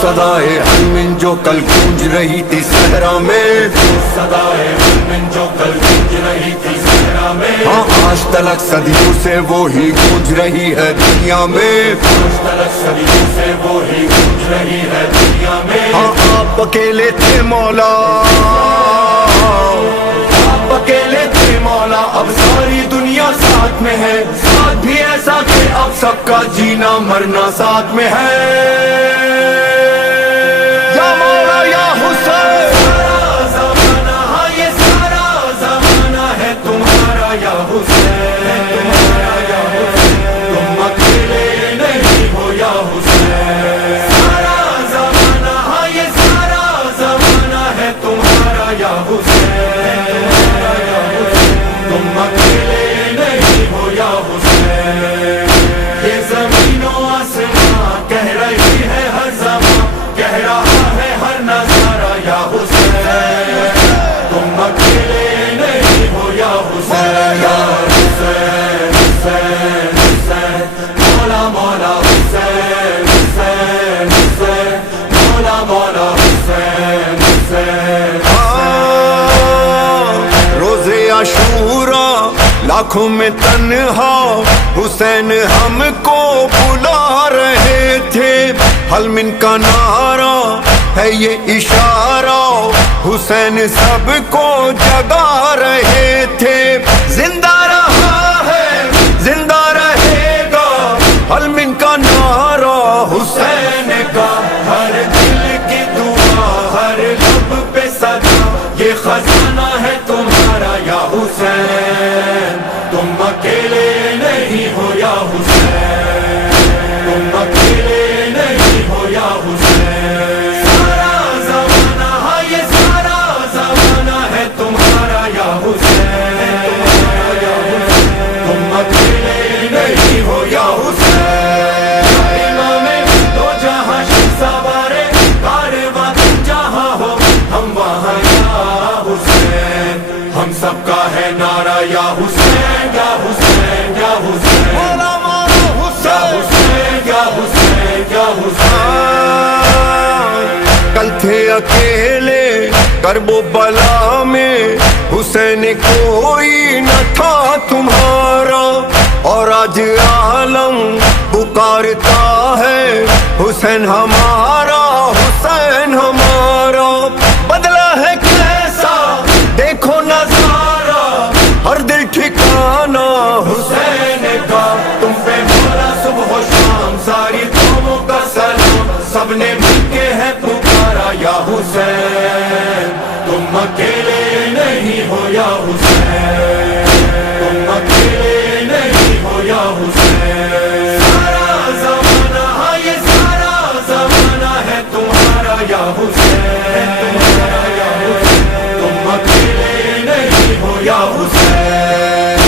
صدائے حلمن جو کل گونج رہی تھی صحرا میں، صدائے حلمن جو کل گونج رہی تھی صحرا میں، ہاں آج تلک صدیوں سے وہی گونج رہی ہے دنیا میں، آج تلک صدیوں سے وہی گونج رہی ہے دنیا میں، ہاں آپ اکیلے تھے مولا، آپ اکیلے تھے مولا، اب ساری دنیا ساتھ میں ہے، ساتھ بھی ایسا کہ اب سب کا جینا مرنا ساتھ میں ہے۔ آنکھوں میں تنہا حسین ہم کو بلا رہے تھے، حلمن کا نعرہ ہے یہ اشارہ، حسین سب کو جگا رہے تھے، زندہ رہا ہے زندہ رہے گا حلمن کا نعرہ حسین کا، ہر دل کی دعا ہر لب پہ صدا، یہ خزانہ ہے تمہارا یا حسین، تم اکیلے نہیں ہو یا حسین، تم اکیلے نہیں ہو یا حسین، سارا زمانہ ہاں یہ سارا زمانہ ہے تمہارا یا حسین، تم اکیلے نہیں ہو یا حسین، امام دو جہاں سوارے کارواں تم جہاں ہو ہم وہاں یا حسین، ہم سب کا ہے نعرہ یا حسین یا حسین یا حسین، مولا مولا حسین یا حسین یا حسین۔ کل تھے اکیلے کرب و بلا میں، حسین کوئی نہ تھا تمہارا، اور آج عالم پکارتا ہے حسین ہمارا حسین ہمارا، بدلا ہے کیسا دیکھو نظارہ، ہر دل ٹھکانا حسین کا، تم پہ مولا صبح و شام ساری قوموں کا سلام، سب نے مل کے ہے پکارا یا حسین، تم اکیلے نہیں ہو یا حسین، تم اکیلے نہیں ہو یا حسین، سارا زمانہ ہاں یہ سارا زمانہ ہے تمہارا یا حسین، تم اکیلے نہیں ہو یا حسین،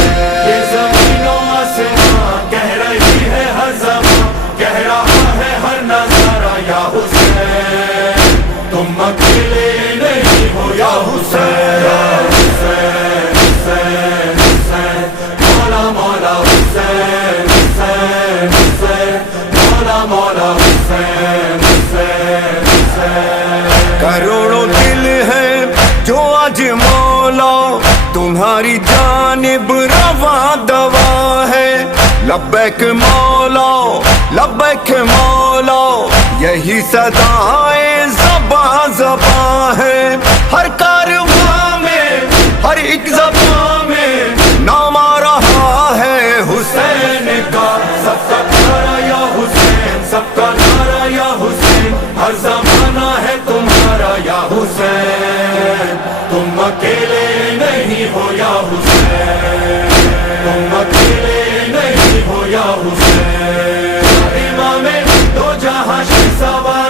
یہ زمین و آسمان کہہ رہی ہے ہر زمان، کہہ رہا ہے ہر نظارہ یا حسین، تم اکیلے نہیں ہو یا حسین، حسین حسین حسین، مولا مولا حسین حسین حسین، مولا مولا حسین حسین حسین، کروڑوں دل ہے جو آج مولا تمہاری جانب رواں دوا ہے، لبیک مولا لبیک مولا، یہی صدائیں زباں زباں ہے، ہر کارواں میں ہر ایک زباں میں نام آ رہا ہے حسین کا، سب کا نعرہ یا حسین، سب کا نعرہ یا حسین، ہر زمانہ ہے تمہارا یا حسین، تم اکیلے نہیں ہو یا حسین، تم اکیلے نہیں ہو یا حسین، امام دو جہاں سوار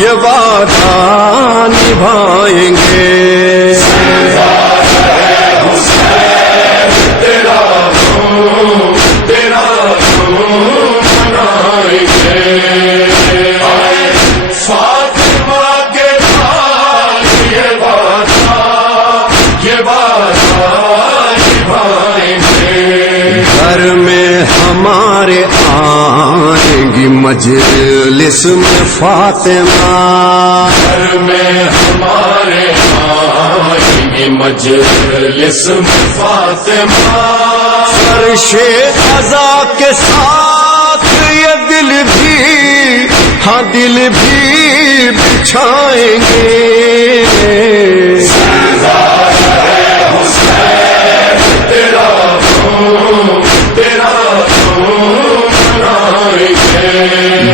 یہ وعدہ نبھائیں گے. گھر میں ہمارے آئیں گی مجلس میں فاطمہ. گھر میں ہمارے آئیں گی مجلس میں فاطمہ. فرش قضا کے ساتھ یہ دل بھی ہاں دل بھی بچھائیں گے.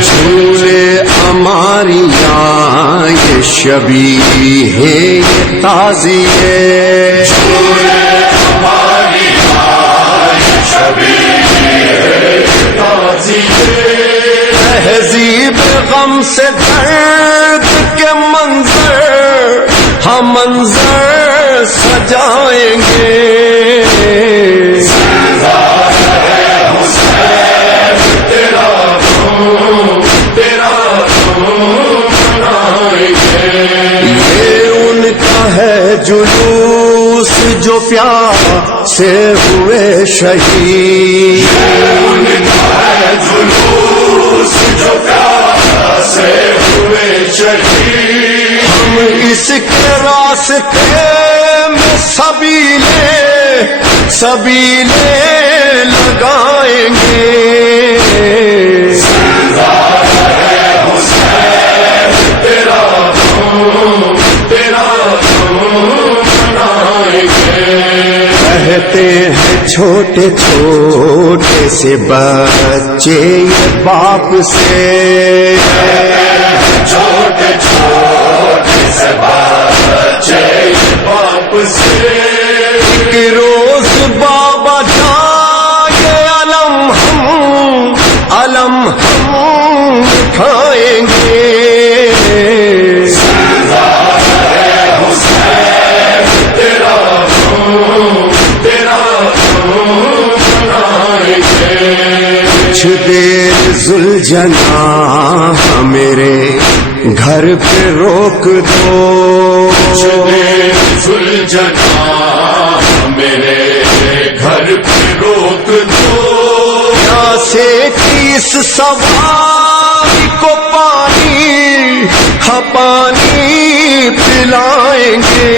جھولے ہماری یہ شبیہ ہے یہ تعزیے. تہذیب غم سے درد کے منظر ہم منظر سجائیں گے. جلوس جو پیار سے ہوئے شہید. جلوس جو پیار سے ہوئے شہید. ہم اس کے راستے میں سبیلے لگائیں گے. کہتے ہیں چھوٹے چھوٹے سے بچے یہ باپ سے. چھوٹے چھوٹے سے بچے باپ سے. ایک روز بابا جائے علم ہم اٹھائیں گے. کچھ دیر ذوالجنا میرے گھر پہ روک دو. ذوالجنا میرے گھر پہ روک دو. پیاسے کی اس سواری کو پانی پلائیں گے.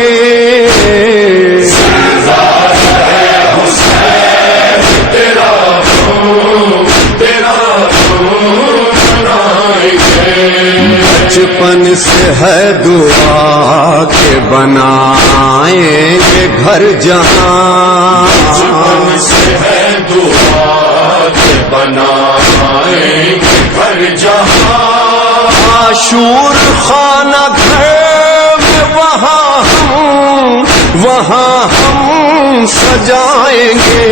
بچپن سے ہے دعا کے بنائیں گے گھر جہاں. بچپن سے ہے دعا کے بنائیں گے گھر جہاں. عاشور خانہ گھر میں وہاں ہم سجائیں گے.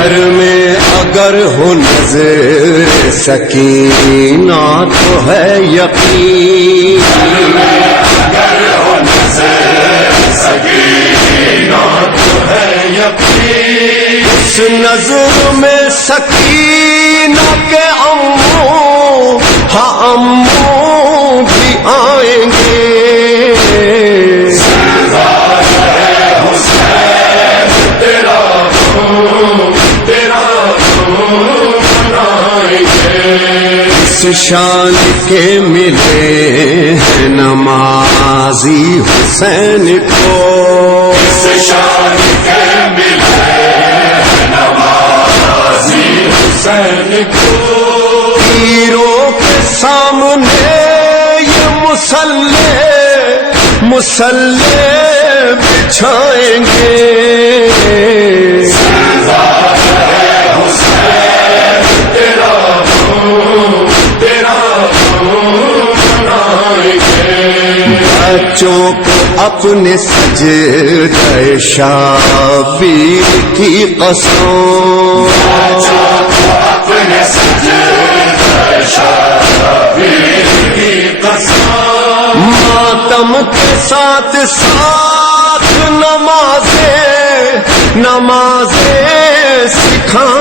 گھر میں اگر ہو نظر سکینہ تو ہے یقین. اگر ہو نظر سکینہ تو ہے یقین. اس نظر میں سکینہ کے امو بھی آئیں گے. اس شان کے ملے ہیں نمازی حسین کو. اس شان کے ملے ہیں نمازی حسین کو. تیروں کے سامنے یہ مسلح بچھائیں گے. بچوں کو اپنے سجدہ شابیر کی قسم، اپنے سجدہ شابیر کی قسم، ماتم کے ساتھ ساتھ نمازیں سکھا